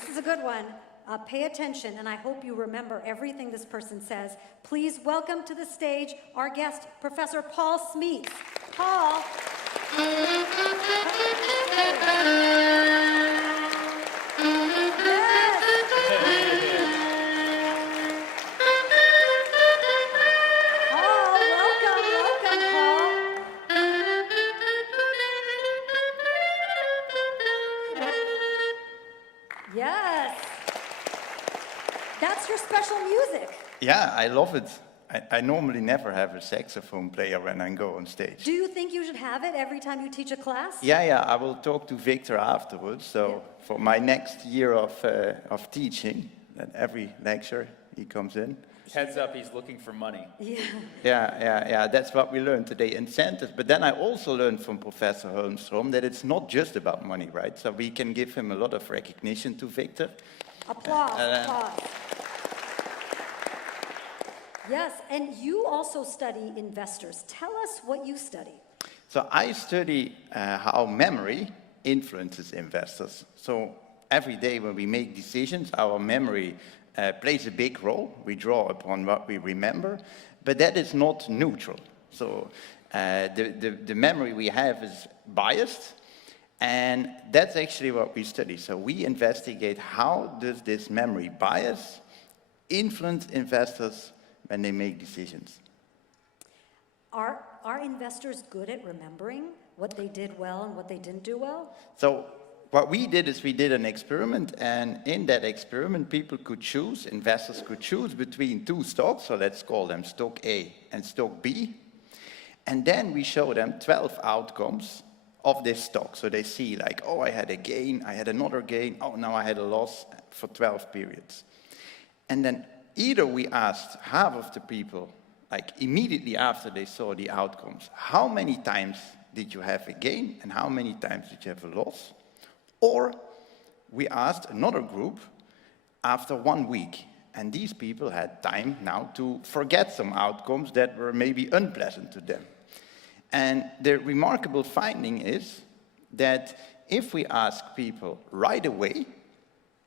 This is a good one. Pay attention, and I hope you remember everything this person says. Please welcome to the stage our guest, Professor Paul Smeets. Paul. Yes. That's your special music. Yeah, I love it. I normally never have a saxophone player when I go on stage. Do you think you should have it every time you teach a class? Yeah, I will talk to Victor afterwards. So for my next year of teaching, at every lecture he comes in. Heads up, he's looking for money. Yeah, that's what we learned today, incentives. But then I also learned from Professor Holmstrom that it's not just about money, right? So we can give him a lot of recognition to Victor. Applause. Yes, and you also study investors. Tell us what you study. So I study how memory influences investors. So every day when we make decisions, our memory plays a big role. We draw upon what we remember, but that is not neutral. So the memory we have is biased, and that's actually what we study. So we investigate how does this memory bias influence investors when they make decisions. Are investors good at remembering what they did well and what they didn't do well? So what we did is we did an experiment, and in that experiment people could choose, investors could choose between two stocks, so let's call them stock A and stock B, and then we show them 12 outcomes of this stock. So they see like, oh, I had a gain, I had another gain, oh, now I had a loss for 12 periods. And then either we asked half of the people, like immediately after they saw the outcomes, how many times did you have a gain and how many times did you have a loss? Or we asked another group after 1 week, and these people had time now to forget some outcomes that were maybe unpleasant to them. And the remarkable finding is that if we ask people right away,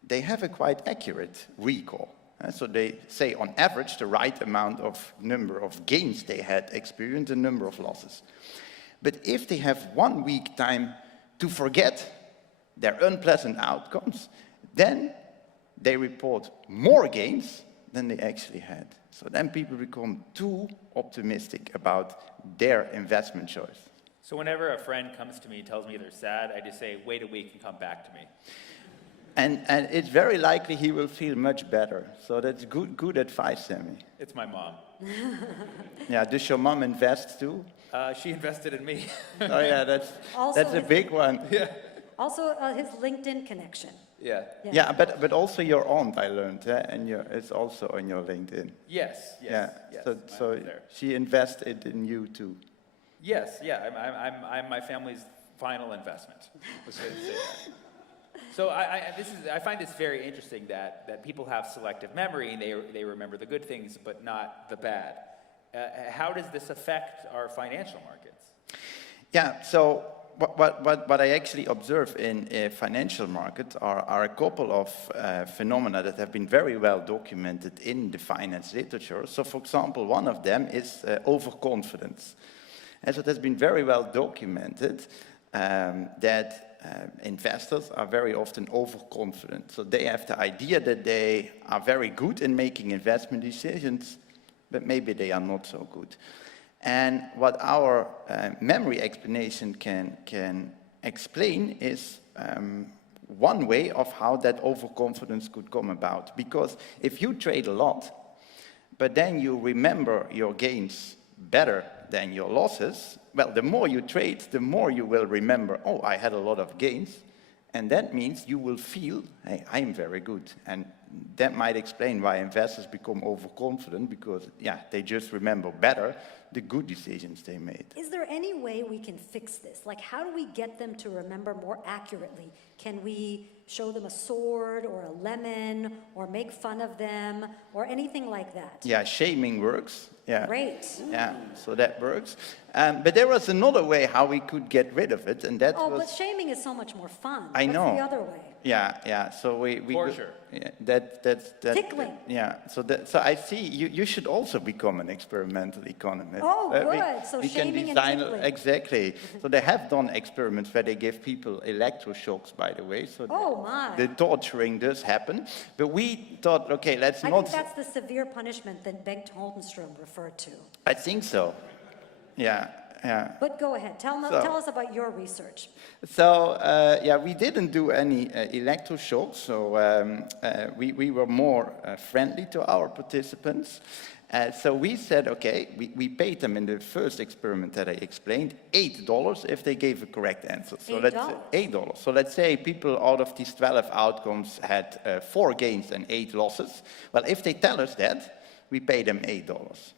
they have a quite accurate recall. So they say on average the right amount of number of gains they had experienced, the number of losses. But if they have 1 week time to forget their unpleasant outcomes, then they report more gains than they actually had. So then people become too optimistic about their investment choice. So whenever a friend comes to me and tells me they're sad, I just say, wait a week and come back to me. And it's very likely he will feel much better. So that's good advice, Sammy. It's my mom. Yeah, does your mom invest too? She invested in me. Oh yeah, that's a big one. Yeah. Also his LinkedIn connection. Yeah, but also your aunt, I learned, and it's also on your LinkedIn. Yes. So she invested in you too. Yes, I'm my family's final investment. Let's say that. So I find this very interesting that people have selective memory and they remember the good things but not the bad. How does this affect our financial markets? Yeah, so what I actually observe in financial markets are a couple of phenomena that have been very well documented in the finance literature. So for example, one of them is overconfidence. And so it has been very well documented that investors are very often overconfident. So they have the idea that they are very good in making investment decisions, but maybe they are not so good. And what our memory explanation can explain is one way of how that overconfidence could come about. Because if you trade a lot, but then you remember your gains better than your losses, well, the more you trade, the more you will remember, oh, I had a lot of gains. And that means you will feel, hey, I am very good. And that might explain why investors become overconfident, because, yeah, they just remember better the good decisions they made. Is there any way we can fix this? Like, how do we get them to remember more accurately? Can we show them a sword or a lemon or make fun of them or anything like that? Yeah, shaming works. Yeah. Great. Yeah, so that works. But there was another way how we could get rid of it, and that Oh, was... but shaming is so much more fun. I know. What's the other way? Yeah. So we Torture. Yeah, that's Tickling. Yeah. So I see you should also become an experimental economist. Oh, We- good. So we can shaming and design tickling. exactly. So they have done experiments where they give people electroshocks, by the way. So Oh, my. the torturing does happen. But we thought, okay, let's I not. think that's the severe punishment that Bengt Holmstrom referred to. I think so. Yeah. But go ahead. Tell us about your research. So, we didn't do any electroshocks, so we were more friendly to our participants. So we said, okay, we paid them in the first experiment that I explained, $8 if they gave a correct answer. So $8? $8. So let's say people out of these 12 outcomes had 4 gains and 8 losses. Well, if they tell us that, we pay them $8.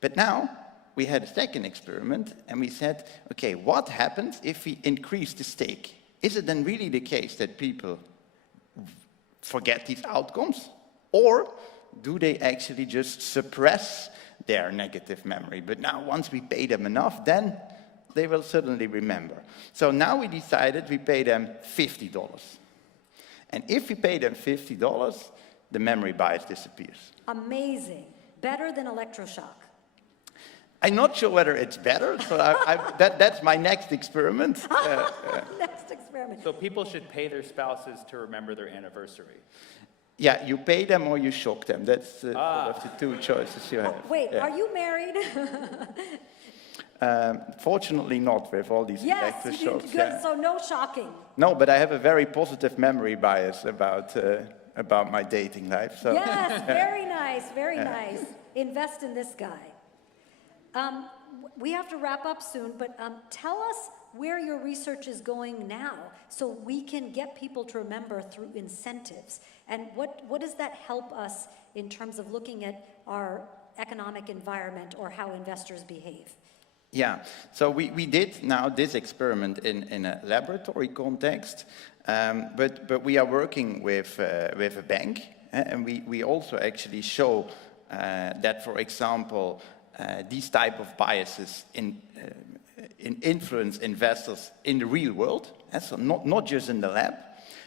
But now, we had a second experiment, and we said, okay, what happens if we increase the stake? Is it then really the case that people forget these outcomes? Or do they actually just suppress their negative memory? But now, once we pay them enough, then they will suddenly remember. So now we decided we pay them $50. And if we pay them $50, the memory bias disappears. Amazing. Better than electroshock. I'm not sure whether it's better, so that's my next experiment. Next experiment. So people should pay their spouses to remember their anniversary. Yeah, you pay them or you shock them. That's sort of the 2 choices you have. Wait, Yeah. are you married? Fortunately not with all these Yes, electroshocks. good. Yeah. So no shocking. No, but I have a very positive memory bias about my dating life. So. Yes, very nice, very nice. Invest in this guy. We have to wrap up soon, but tell us where your research is going now so we can get people to remember through incentives. And what does that help us in terms of looking at our economic environment or how investors behave? Yeah, so we did now this experiment in a laboratory context, but we are working with a bank, and we also actually show that, for example, these type of biases influence investors in the real world, so not just in the lab.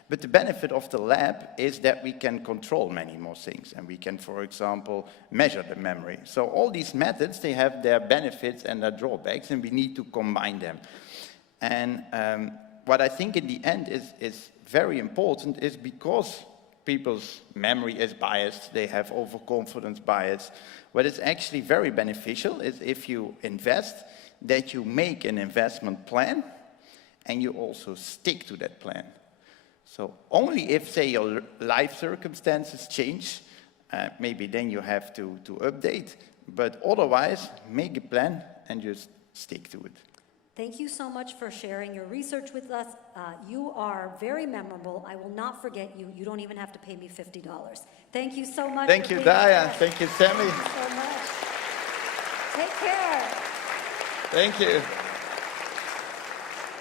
But the benefit of the lab is that we can control many more things, and we can, for example, measure the memory. So all these methods, they have their benefits and their drawbacks, and we need to combine them. And what I think in the end is very important is because people's memory is biased, they have overconfidence bias. What is actually very beneficial is if you invest, that you make an investment plan, and you also stick to that plan. So only if, say, your life circumstances change, maybe then you have to update. But otherwise, make a plan and just stick to it. Thank you so much for sharing your research with us. You are very memorable. I will not forget you. You don't even have to pay me $50. Thank you so much. Thank you, Daya. Thank you, Sammy. Thank you so much. Take care. Thank you.